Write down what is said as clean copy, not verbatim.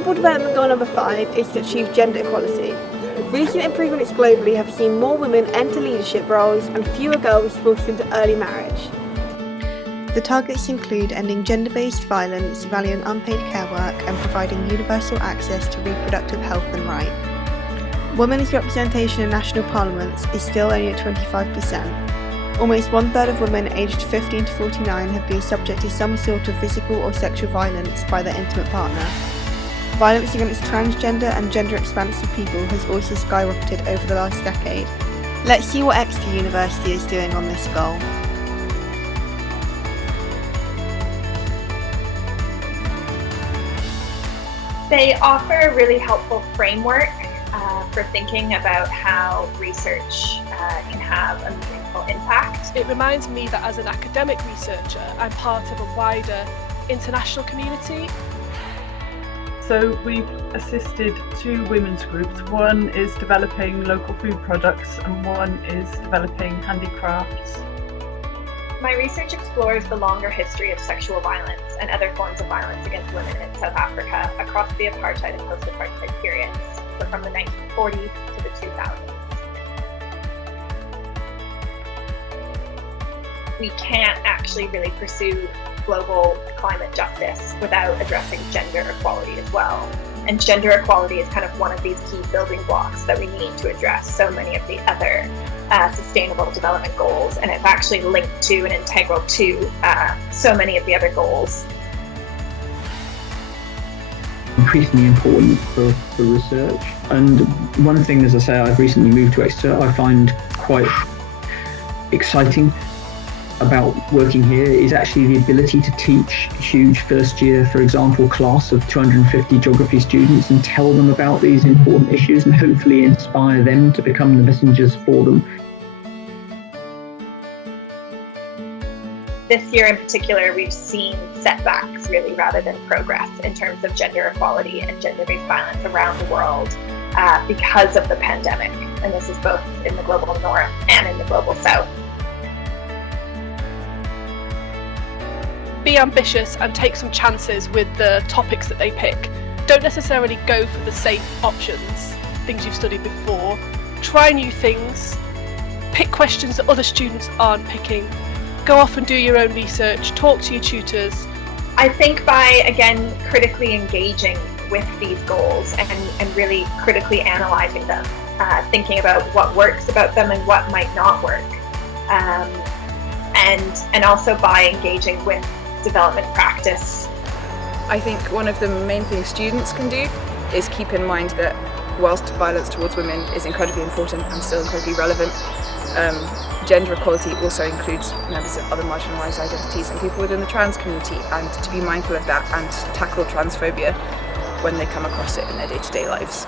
Sustainable Development Goal number 5 is to achieve gender equality. Recent improvements globally have seen more women enter leadership roles and fewer girls forced into early marriage. The targets include ending gender-based violence, valuing unpaid care work, and providing universal access to reproductive health and rights. Women's representation in national parliaments is still only at 25%. Almost one-third of women aged 15 to 49 have been subject to some sort of physical or sexual violence by their intimate partner. Violence against transgender and gender-expansive people has also skyrocketed over the last decade. Let's see what Exeter University is doing on this goal. They offer a really helpful framework for thinking about how research can have a meaningful impact. It reminds me that as an academic researcher, I'm part of a wider international community. So we've assisted 2 women's groups. One is developing local food products and one is developing handicrafts. My research explores the longer history of sexual violence and other forms of violence against women in South Africa across the apartheid and post-apartheid periods, so from the 1940s to the 2000s. We can't actually really pursue global climate justice without addressing gender equality as well. And gender equality is kind of one of these key building blocks that we need to address so many of the other sustainable development goals, and it's actually linked to and integral to so many of the other goals. Increasingly important for research, and one thing, as I say, I've recently moved to Exeter, I find quite exciting about working here is actually the ability to teach a huge first year, for example, class of 250 geography students and tell them about these important issues and hopefully inspire them to become the messengers for them. This year in particular, we've seen setbacks really rather than progress in terms of gender equality and gender-based violence around the world because of the pandemic. And this is both in the global north and in the global south. Be ambitious and take some chances with the topics that they pick. Don't necessarily go for the safe options, things you've studied before. Try new things. Pick questions that other students aren't picking. Go off and do your own research. Talk to your tutors. I think by, again, critically engaging with these goals and really critically analysing them, thinking about what works about them and what might not work, and also by engaging with development practice. I think one of the main things students can do is keep in mind that whilst violence towards women is incredibly important and still incredibly relevant, gender equality also includes members of other marginalised identities and people within the trans community, and to be mindful of that and tackle transphobia when they come across it in their day-to-day lives.